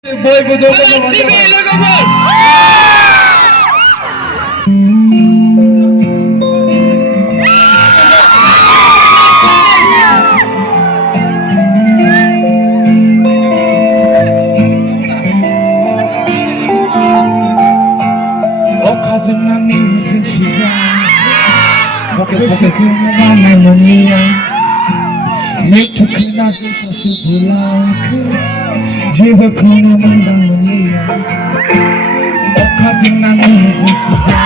Boy bujuk kan TV logo bol. Okazından neyizin size Kışıklarına memnuniye Mektukuna kısası bulakı Cebe konumundan mıniye Okazından neyizin size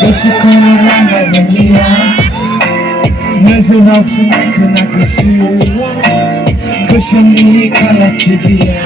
Kışıklarına memnuniye Nezir aksın kına kışıya Kışın iyi kalatçı diye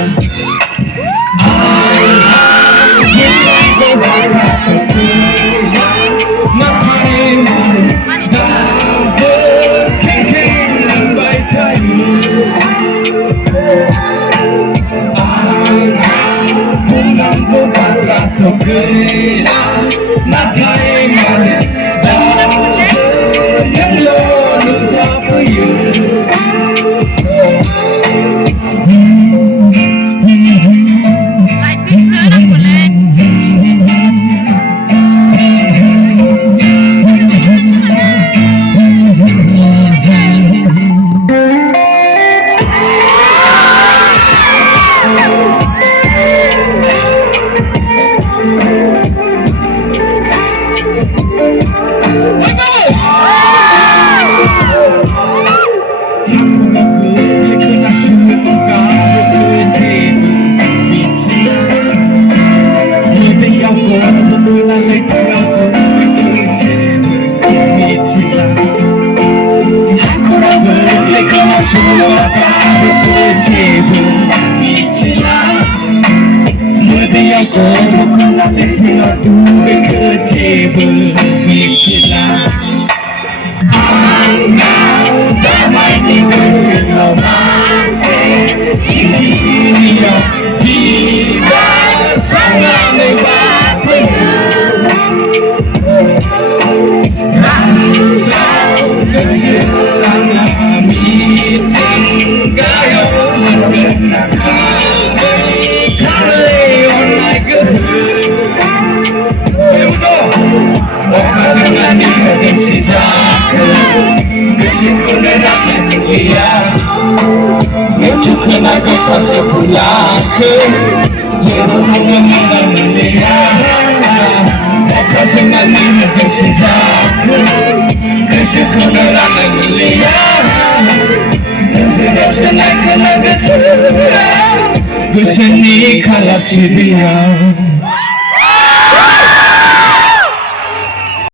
Mektukuna kısası bulakı Cebe konumundan mıniye Okazından neyizin size Kışıklarına memnuniye Nezir aksın kına kışıya Kışın iyi kalatçı diye